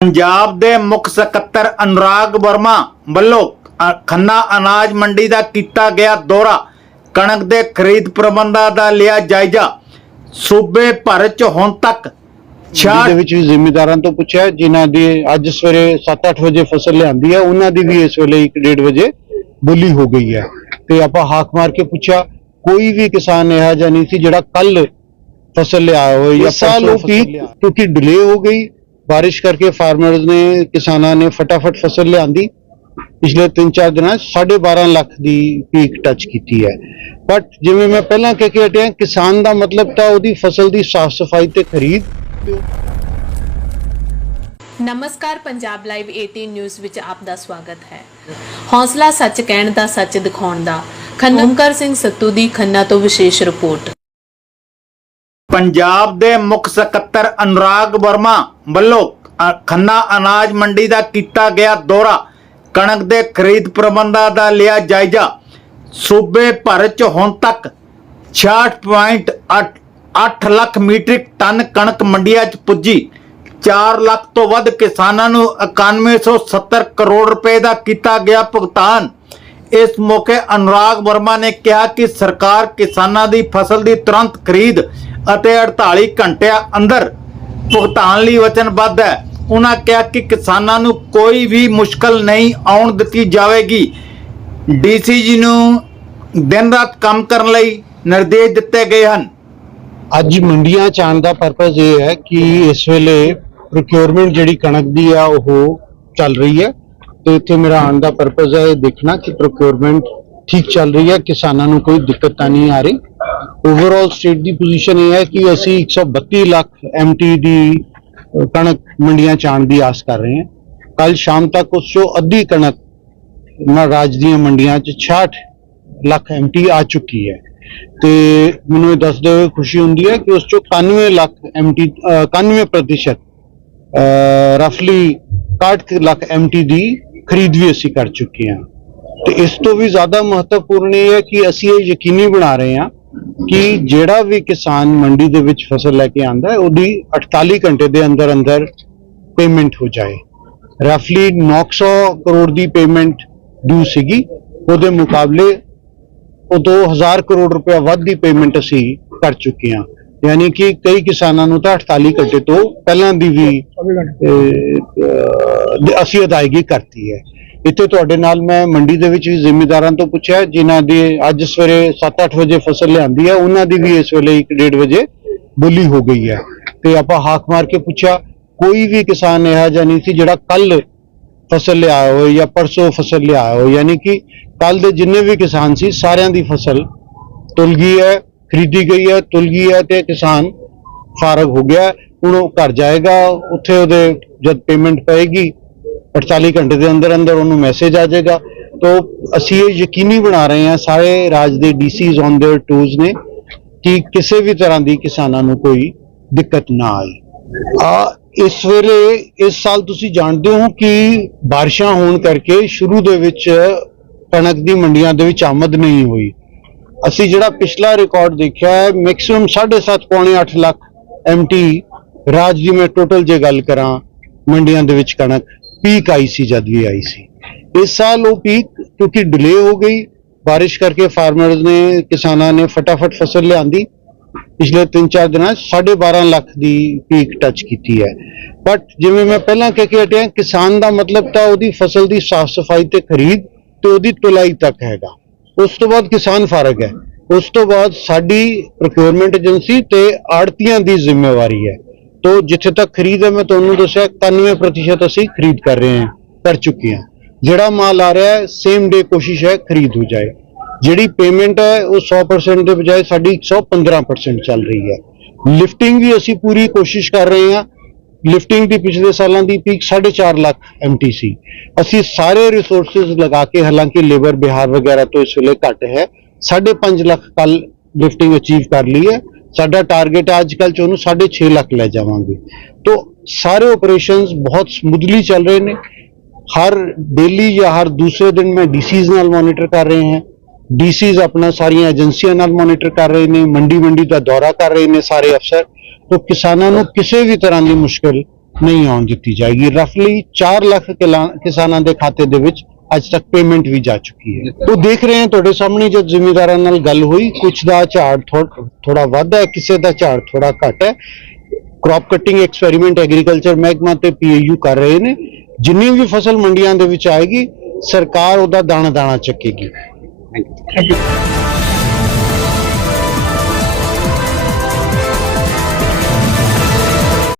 ਪੰਜਾਬ ਦੇ ਮੁੱਖ ਸਕੱਤਰ ਅਨੁਰਾਗ ਵਰਮਾ ਵੱਲੋਂ ਖੰਨਾ ਅਨਾਜ ਮੰਡੀ ਦਾ ਕੀਤਾ ਗਿਆ ਦੌਰਾ। ਕਣਕ ਦੇ ਖਰੀਦ ਪ੍ਰਬੰਧਾਂ ਦਾ ਲਿਆ ਜਾਇਜ਼ਾ। ਸੂਬੇ ਭਰ ਚ ਹੁਣ ਤੱਕ ਦੇ 66 ਵਿੱਚ ਵੀ ਜ਼ਿਮੀਦਾਰਾਂ ਤੋਂ ਪੁੱਛਿਆ ਜਿਨ੍ਹਾਂ ਦੀ ਅੱਜ ਸਵੇਰੇ 7-8 ਵਜੇ ਫਸਲ ਲਿਆਂਦੀ ਹੈ ਉਹਨਾਂ ਦੀ ਵੀ ਇਸ ਵੇਲੇ 1:30 ਵਜੇ ਬੋਲੀ ਹੋ ਗਈ ਹੈ ਤੇ ਆਪਾਂ ਹਾਕ ਮਾਰ ਕੇ ਪੁੱਛਿਆ ਕੋਈ ਵੀ ਕਿਸਾਨ ਇਹੋ ਜਿਹਾ ਨਹੀਂ ਸੀ ਜਿਹੜਾ ਕੱਲ ਫਸਲ ਲਿਆਇਆ ਹੋਵੇ ਜਾਂ ਸਾਲ ਉਹ। ਕਿਉਂਕਿ ਡਿਲੇ ਹੋ ਗਈ ਬਾਰਿਸ਼ ਕਰਕੇ ਫਾਰਮਰਜ਼ ਨੇ, ਕਿਸਾਨਾਂ ਨੇ ਫਟਾਫਟ ਫਸਲ ਲਿਆਂਦੀ। ਪਿਛਲੇ 3-4 ਦਿਨਾਂ 12.5 ਲੱਖ ਦੀ ਪੀਕ ਟੱਚ ਕੀਤੀ ਹੈ। ਬਟ ਜਿਵੇਂ ਮੈਂ ਪਹਿਲਾਂ ਕਹਿ ਕੇ ਹਟਿਆ, ਕਿਸਾਨ ਦਾ ਮਤਲਬ ਤਾਂ ਉਹਦੀ ਫਸਲ ਦੀ ਸਾਫ਼ ਸਫ਼ਾਈ ਤੇ ਖਰੀਦ। ਨਮਸਕਾਰ, ਪੰਜਾਬ ਲਾਈਵ 18 ਨਿਊਜ਼ ਵਿੱਚ ਆਪ ਦਾ ਸਵਾਗਤ ਹੈ। ਹੌਸਲਾ ਸੱਚ ਕਹਿਣ ਦਾ, ਸੱਚ ਦਿਖਾਉਣ ਦਾ। ਖੰਨਾ ਸਿੰਘ ਸੱਤੂ ਦੀ ਖੰਨਾ ਤੋਂ ਵਿਸ਼ੇਸ਼ ਰਿਪੋਰਟ। ਪੰਜਾਬ ਦੇ ਮੁੱਖ ਸਕੱਤਰ ਅਨੁਰਾਗ ਵਰਮਾ ਵੱਲੋਂ ਅ, ਖੰਨਾ ਅਨਾਜ ਮੰਡੀ ਦਾ ਕੀਤਾ ਗਿਆ ਦੌਰਾ। ਕਣਕ ਦੇ ਖਰੀਦ ਪ੍ਰਬੰਧਾਂ ਦਾ ਲਿਆ ਜਾਇਜ਼ਾ। ਸੂਬੇ ਭਰ ਚ ਹੁਣ ਤੱਕ 66.8 ਲੱਖ ਮੀਟ੍ਰਿਕ ਟਨ ਕਣਕ ਮੰਡੀਆਂ 'ਚ ਪੁੱਜੀ। 4 ਲੱਖ ਤੋਂ ਵੱਧ ਕਿਸਾਨਾਂ ਨੂੰ 9170 ਕਰੋੜ ਰੁਪਏ ਦਾ ਕੀਤਾ ਗਿਆ ਭੁਗਤਾਨ। ਇਸ ਮੌਕੇ ਅਨੁਰਾਗ ਵਰਮਾ ਨੇ ਕਿਹਾ ਕਿ ਸਰਕਾਰ ਕਿਸਾਨਾਂ ਦੀ ਫਸਲ ਦੀ ਤੁਰੰਤ ਖਰੀਦ ਅਤੇ 48 ਘੰਟਿਆਂ ਅੰਦਰ ਭੁਗਤਾਨ ਲਈ ਵਚਨਬੱਧ ਹੈ। ਉਹਨਾਂ ਕਿਹਾ ਕਿ ਕਿਸਾਨਾਂ ਨੂੰ ਕੋਈ ਵੀ ਮੁਸ਼ਕਲ ਨਹੀਂ ਆਉਣ ਦਿੱਤੀ ਜਾਵੇਗੀ। ਡੀਸੀਜੀ ਨੂੰ ਦਿਨ ਰਾਤ ਕੰਮ ਕਰਨ ਲਈ ਨਿਰਦੇਸ਼ ਦਿੱਤੇ ਗਏ ਹਨ। ਅੱਜ ਮੰਡੀਆਂ ਚ ਦਾ ਪਰਪਸ ਇਹ ਹੈ ਕਿ ਇਸ ਵੇਲੇ ਪ੍ਰੋਕਿਉਰਮੈਂਟ ਜਿਹੜੀ ਕਣਕ ਦੀ ਆ, ਉਹ ਚੱਲ ਰਹੀ ਹੈ। ਤੇ ਇੱਥੇ ਮੇਰਾ ਆਉਣ ਦਾ ਪਰਪਸ ਹੈ ਇਹ ਦੇਖਣਾ ਕਿ ਪ੍ਰੋਕਿਉਰਮੈਂਟ ਠੀਕ ਚੱਲ ਰਹੀ ਹੈ। ਕਿਸਾਨਾਂ ਨੂੰ ਕੋਈ ਦਿੱਕਤ ਤਾਂ ਨਹੀਂ ਆ ਰਹੀ। ਓਵਰਆਲ ਸਟੇਟ ਦੀ ਪੋਜੀਸ਼ਨ ਇਹ ਹੈ ਕਿ ਅਸੀਂ 132 ਲੱਖ ਐਮਟੀ ਦੀ ਕਣਕ ਮੰਡੀਆਂ ਚ ਆਉਣ ਦੀ ਆਸ ਕਰ ਰਹੇ ਹਾਂ। ਕੱਲ ਸ਼ਾਮ ਤੱਕ ਉਸ ਚੋਂ ਅੱਧੀ ਕਣਕ ਨਾ ਰਾਜ ਦੀਆਂ ਮੰਡੀਆਂ ਚ 66 ਲੱਖ ਐਮਟੀ ਆ ਚੁੱਕੀ ਹੈ। ਤੇ ਮੈਨੂੰ ਇਹ ਦੱਸਦੇ ਹੋਏ ਖੁਸ਼ੀ ਹੁੰਦੀ ਹੈ ਕਿ ਉਸ ਚੋਂ 91 ਲੱਖ ਐਮਟੀ 91 ਪ੍ਰਤੀਸ਼ਤ ਰਫਲੀ 61 ਲੱਖ ਐਮਟੀ ਦੀ ਖਰੀਦ ਵੀ ਅਸੀਂ ਕਰ ਚੁੱਕੇ ਹਾਂ। ਤੇ ਇਸ ਤੋਂ ਵੀ ਜ਼ਿਆਦਾ ਮਹੱਤਵਪੂਰਨ ਇਹ ਹੈ ਕਿ ਅਸੀਂ ਇਹ ਯਕੀਨੀ ਬਣਾ ਰਹੇ ਹਾਂ ਕਿ ਜਿਹੜਾ ਵੀ ਕਿਸਾਨ ਮੰਡੀ ਦੇ ਵਿੱਚ ਫਸਲ ਲੈ ਕੇ ਆਂਦਾ ਹੈ ਉਹਦੀ 48 ਘੰਟੇ ਦੇ ਅੰਦਰ ਅੰਦਰ ਪੇਮੈਂਟ ਹੋ ਜਾਏ। ਰਫਲੀ 900 ਕਰੋੜ ਦੀ ਪੇਮੈਂਟ ਡਿਊ ਸੀਗੀ। ਉਹਦੇ ਮੁਕਾਬਲੇ ਉਹ 2000 ਕਰੋੜ ਰੁਪਏ ਵੱਧ ਦੀ ਪੇਮੈਂਟ ਅਸੀਂ ਕਰ ਚੁੱਕੇ ਹਾਂ। ਯਾਨੀ ਕਿ ਕਈ ਕਿਸਾਨਾਂ ਨੂੰ ਤਾਂ 48 ਘੰਟੇ ਤੋਂ ਪਹਿਲਾਂ ਦੀ ਵੀ ਅਸੀਂ ਅਦਾਇਗੀ ਕਰਤੀ ਹੈ। ਇੱਥੇ ਤੁਹਾਡੇ ਨਾਲ ਮੈਂ ਮੰਡੀ ਦੇ ਵਿੱਚ ਵੀ ਜ਼ਿਮੀਦਾਰਾਂ ਤੋਂ ਪੁੱਛਿਆ, ਜਿਨ੍ਹਾਂ ਦੀ ਅੱਜ ਸਵੇਰੇ 7-8 ਵਜੇ ਫਸਲ ਲਿਆਂਦੀ ਹੈ ਉਹਨਾਂ ਦੀ ਵੀ ਇਸ ਵੇਲੇ 1:30 ਵਜੇ ਬੋਲੀ ਹੋ ਗਈ ਹੈ ਤੇ ਆਪਾਂ ਹਾਕ ਮਾਰ ਕੇ ਪੁੱਛਿਆ, ਕੋਈ ਵੀ ਕਿਸਾਨ ਇਹੋ ਜਿਹਾ ਨਹੀਂ ਸੀ ਜਿਹੜਾ ਕੱਲ ਫਸਲ ਲਿਆਇਆ ਹੋਵੇ ਜਾਂ ਪਰਸੋਂ ਫਸਲ ਲਿਆਇਆ ਹੋਵੇ, ਯਾਨੀ ਕਿ ਕੱਲ ਦੇ ਜਿੰਨੇ ਵੀ ਕਿਸਾਨ ਸੀ, ਸਾਰਿਆਂ ਦੀ ਫਸਲ ਤੁਲ ਗਈ ਹੈ, ਖਰੀਦੀ ਗਈ ਹੈ, ਤੁਲ ਗਈ ਹੈ ਤੇ ਕਿਸਾਨ ਫਾਰਗ ਹੋ ਗਿਆ। ਹੁਣ ਉਹ ਘਰ ਜਾਏਗਾ, ਉੱਥੇ ਉਹਦੇ ਜਦ ਪੇਮੈਂਟ ਪਏਗੀ 48 ਘੰਟੇ ਦੇ ਅੰਦਰ ਅੰਦਰ ਉਹਨੂੰ ਮੈਸੇਜ ਆ ਜਾਏਗਾ ਤੋਂ ਅਸੀਂ ਇਹ ਯਕੀਨੀ ਬਣਾ ਰਹੇ ਹਾਂ ਸਾਰੇ ਰਾਜ ਦੇ ਡੀਸੀਜ਼ ਔਨ देयर ਟੂਜ਼ ਨੇ ਕਿ ਕਿਸੇ ਵੀ ਤਰ੍ਹਾਂ ਦੀ ਕਿਸਾਨਾਂ ਨੂੰ ਕੋਈ ਦਿੱਕਤ ਨਾ ਆਏ ਆ ਇਸ ਵੇਲੇ ਇਸ ਸਾਲ ਤੁਸੀਂ ਜਾਣਦੇ ਹੋ ਕਿ ਬਾਰਿਸ਼ਾਂ ਹੋਣ ਕਰਕੇ ਸ਼ੁਰੂ ਦੇ ਵਿੱਚ ਕਣਕ ਦੀ ਮੰਡੀਆਂ ਦੇ ਵਿੱਚ ਆਮਦ ਨਹੀਂ ਹੋਈ ਅਸੀਂ ਜਿਹੜਾ ਪਿਛਲਾ ਰਿਕਾਰਡ ਦੇਖਿਆ ਹੈ ਮੈਕਸਿਮਮ 7.5 ਪੌਣੇ 8 ਲੱਖ ਐਮਟੀ ਰਾਜ ਦੀ ਮੈਂ ਟੋਟਲ ਜੇ ਗੱਲ ਕਰਾਂ ਮੰਡੀਆਂ ਦੇ ਵਿੱਚ ਕਣਕ ਪੀਕ ਆਈ ਸੀ ਜਦ ਵੀ ਆਈ ਸੀ। ਇਸ ਸਾਲ ਉਹ ਪੀਕ ਕਿਉਂਕਿ ਡਿਲੇ ਹੋ ਗਈ, ਬਾਰਿਸ਼ ਕਰਕੇ ਫਾਰਮਰਜ਼ ਨੇ, ਕਿਸਾਨਾਂ ਨੇ ਫਟਾਫਟ ਫਸਲ ਲਿਆਂਦੀ। ਪਿਛਲੇ 3-4 ਦਿਨਾਂ 'ਚ 12.5 ਲੱਖ ਦੀ ਪੀਕ ਟੱਚ ਕੀਤੀ ਹੈ। ਬਟ ਜਿਵੇਂ ਮੈਂ ਪਹਿਲਾਂ ਕਹਿ ਕੇ ਹਟਿਆ, ਕਿਸਾਨ ਦਾ ਮਤਲਬ ਤਾਂ ਉਹਦੀ ਫਸਲ ਦੀ ਸਾਫ਼ ਸਫ਼ਾਈ ਤੇ ਖਰੀਦ ਤੇ ਉਹਦੀ ਤੁਲਾਈ ਤੱਕ ਹੈਗਾ। ਉਸ ਤੋਂ ਬਾਅਦ ਕਿਸਾਨ ਫਾਰਗ ਹੈ। ਉਸ ਤੋਂ ਬਾਅਦ ਸਾਡੀ ਪ੍ਰੋਕਿਉਰਮੈਂਟ ਏਜੰਸੀ ਤੇ ਆੜਤੀਆਂ ਦੀ ਜ਼ਿੰਮੇਵਾਰੀ ਹੈ। ਤੋ ਜਿੱਥੇ ਤੱਕ ਖਰੀਦ ਹੈ ਮੈਂ ਤੁਹਾਨੂੰ ਦੱਸਿਆ 91% ਅਸੀਂ ਖਰੀਦ ਕਰ ਰਹੇ ਹਾਂ, ਕਰ ਚੁੱਕੇ ਹਾਂ। ਜਿਹੜਾ ਮਾਲ ਆ ਰਿਹਾ ਹੈ ਸੇਮ ਡੇ ਕੋਸ਼ਿਸ਼ ਹੈ ਖਰੀਦ ਹੋ ਜਾਏ। ਜਿਹੜੀ ਪੇਮੈਂਟ ਹੈ, ਉਹ 100% ਦੇ ਬਜਾਏ ਸਾਡੀ 115% ਚੱਲ ਰਹੀ ਹੈ। ਲਿਫਟਿੰਗ ਵੀ ਅਸੀਂ ਪੂਰੀ ਕੋਸ਼ਿਸ਼ ਕਰ ਰਹੇ ਹਾਂ। ਲਿਫਟਿੰਗ ਦੀ ਪਿਛਲੇ ਸਾਲਾਂ ਦੀ ਪੀਕ 4.5 ਲੱਖ ਐਮਟੀ ਸੀ ਅਸੀਂ ਸਾਰੇ ਰਿਸੋਰਸਸ ਲਗਾ ਕੇ, ਹਾਲਾਂਕਿ ਲੇਬਰ ਬਿਹਾਰ ਵਗੈਰਾ ਤੋਂ ਇਸ ਵੇਲੇ ਘੱਟ ਹੈ 5.5 ਲੱਖ ਕੱਲ ਲਿਫਟਿੰਗ ਅਚੀਵ ਕਰ ਲਈ ਹੈ। ਸਾਡਾ ਟਾਰਗੇਟ ਅੱਜ ਕੱਲ ਚ ਉਹਨੂੰ 6.5 ਲੱਖ ਲੈ ਜਾਵਾਂਗੇ। ਤੋਂ ਸਾਰੇ ਆਪਰੇਸ਼ਨਸ ਬਹੁਤ ਸਮੂਥਲੀ ਚੱਲ ਰਹੇ ਨੇ। ਹਰ ਡੇਲੀ ਜਾਂ ਹਰ ਦੂਸਰੇ ਦਿਨ ਮੈਂ ਡੀਸੀਜ਼ ਨਾਲ ਮੋਨੀਟਰ ਕਰ ਰਹੇ ਹਾਂ। ਡੀਸੀਜ਼ ਆਪਣਾ ਸਾਰੀਆਂ ਏਜੰਸੀਆਂ ਨਾਲ ਮੋਨੀਟਰ ਕਰ ਰਹੇ ਨੇ ਮੰਡੀ ਮੰਡੀ ਦਾ ਦੌਰਾ ਕਰ ਰਹੇ ਨੇ ਸਾਰੇ ਅਫਸਰ। ਤੋਂ ਕਿਸਾਨਾਂ ਨੂੰ ਕਿਸੇ ਵੀ ਤਰ੍ਹਾਂ ਦੀ ਮੁਸ਼ਕਲ ਨਹੀਂ ਆਉਣ ਦਿੱਤੀ ਜਾਏਗੀ। ਰਫਲੀ 4 ਲੱਖ ਕਿਲਾ- ਕਿਸਾਨਾਂ ਦੇ ਖਾਤੇ ਦੇ ਵਿੱਚ ਅੱਜ ਤੱਕ ਪੇਮੈਂਟ ਵੀ ਜਾ ਚੁੱਕੀ ਹੈ। ਉਹ ਦੇਖ ਰਹੇ ਹਾਂ ਤੁਹਾਡੇ ਸਾਹਮਣੇ ਜਦ ਜ਼ਿਮੀਦਾਰਾਂ ਨਾਲ ਗੱਲ ਹੋਈ ਕੁਝ ਦਾ ਝਾੜ ਥੋੜਾ ਵੱਧ ਹੈ, ਕਿਸੇ ਦਾ ਝਾੜ ਥੋੜਾ ਘੱਟ ਹੈ। ਕ੍ਰੌਪ ਕਟਿੰਗ ਐਕਸਪੈਰੀਮੈਂਟ ਐਗਰੀਕਲਚਰ ਮਹਿਕਮਾ ਤੇ ਪੀਏਯੂ ਕਰ ਰਹੇ ਨੇ। ਜਿੰਨੀ ਵੀ ਫਸਲ ਮੰਡੀਆਂ ਦੇ ਵਿੱਚ ਆਏਗੀ, ਸਰਕਾਰ ਉਹਦਾ ਦਾਣਾ ਦਾਣਾ ਚੱਕੇਗੀ